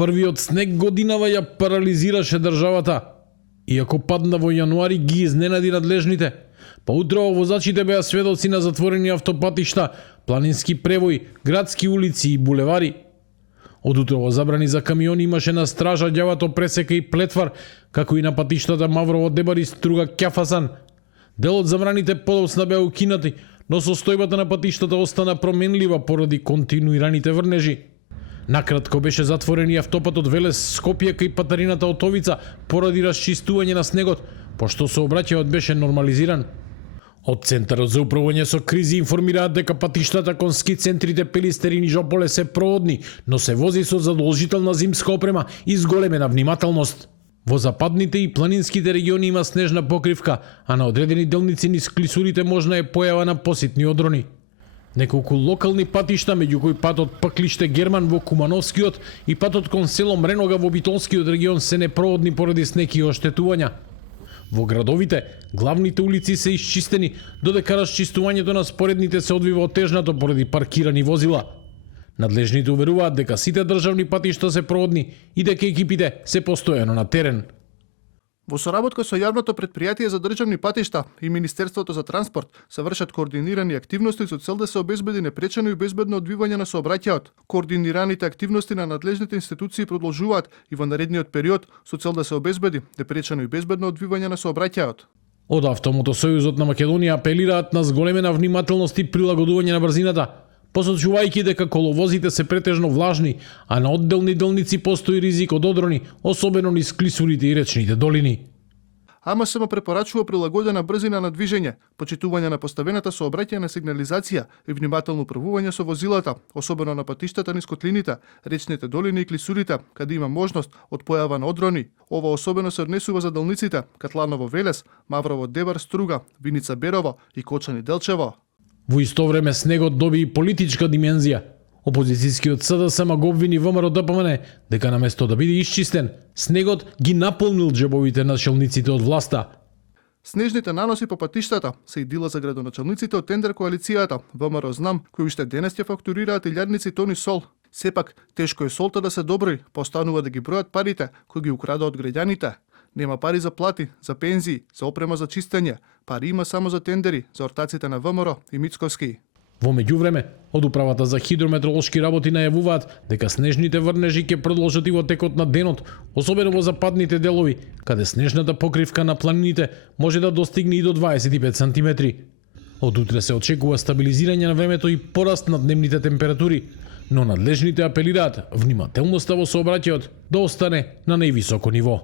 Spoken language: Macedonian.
Првиот снег годинава ја парализираше државата. Иако падна во јануари, ги изненади надлежните. Па утрово возачите беа сведоци на затворени автопатишта, планински превои, градски улици и булевари. Од утрово забрани за камиони имаше на стража ѓавато пресека и плетвар, како и на патиштата Маврово Дебари, Струга Ќафасан. Дел од забраните подоцна беа укинати, но состојбата на патиштата остана променлива поради континуираните врнежи. Накратко беше затворен и автопатот Велес Скопје кај патарината Отовица поради расчистување на снегот, пошто сообраќајот беше нормализиран. Од Центарот за управување со кризи информираат дека патиштата кон ски центрите Пелистер и Нижополе се проодни, но се вози со задолжителна зимска опрема и зголемена внимателност. Во западните и планинските региони има снежна покривка, а на одредени делници низ клисурите можна е појава на поситни одрони. Неколку локални патишта, меѓу кои патот Паклиште Герман во Кумановскиот и патот кон село Мренога во Битолскиот регион се непроодни поради снег и оштетувања. Во градовите, главните улици се исчистени, додека расчистувањето на споредните се одвива отежнато поради паркирани возила. Надлежните уверуваат дека сите државни патишта се проодни и дека екипите се постојано на терен. Во соработка со јавното претпријатие за државни патишта и Министерството за транспорт се вршат координирани активности со цел да се обезбеди непречено и безбедно одвивање на сообраќајот. Координираните активности на надлежните институции продолжуваат и во наредниот период со цел да се обезбеди непречено и безбедно одвивање на сообраќајот. Од Автомотосојузот на Македонија апелираат на зголемена внимателност и прилагодување на брзината, посочувајќи дека коловозите се претежно влажни, а на одделни делници постои ризик од одрони, особено низ клисурите и речните долини. АМСМ препорачува прилагодена брзина на движење, почитување на поставената сообраќајна сигнализација и внимателно управување со возилата, особено на патиштата низ котлините, речните долини и клисурите, каде има можност од појава на одрони. Ова особено се однесува за делниците Катланово Велес, Маврово Дебар Струга, Виница Берово и Кочани Делчево. Во исто време снегот доби и политичка димензија. Опозицијскиот СДСМ го обвини ВМРО ДПМН дека наместо да биде исчистен, снегот ги наполнил џебовите на челниците од власта. Снежните наноси по патиштата се и дила за градоначалниците од тендер коалицијата ВМРО Знам, кои уште денес ќе фактурираат илјадници тони сол. Сепак, тешко е солта да се добри, постанува да ги бројат парите кои ги украда од граѓаните. Нема пари за плати, за пензии, за опрема за чистење. Пари има само за тендери, за ортаците на ВМРО и Мицковски. Во меѓувреме, од управата за хидрометролошки работи најавуваат дека снежните врнежи ќе продолжат и во текот на денот, особено во западните делови, каде снежната покривка на планините може да достигне и до 25 сантиметри. Од утре се очекува стабилизирање на времето и пораст на дневните температури, но надлежните апелираат внимателноста во сообраќајот да остане на највисоко ниво.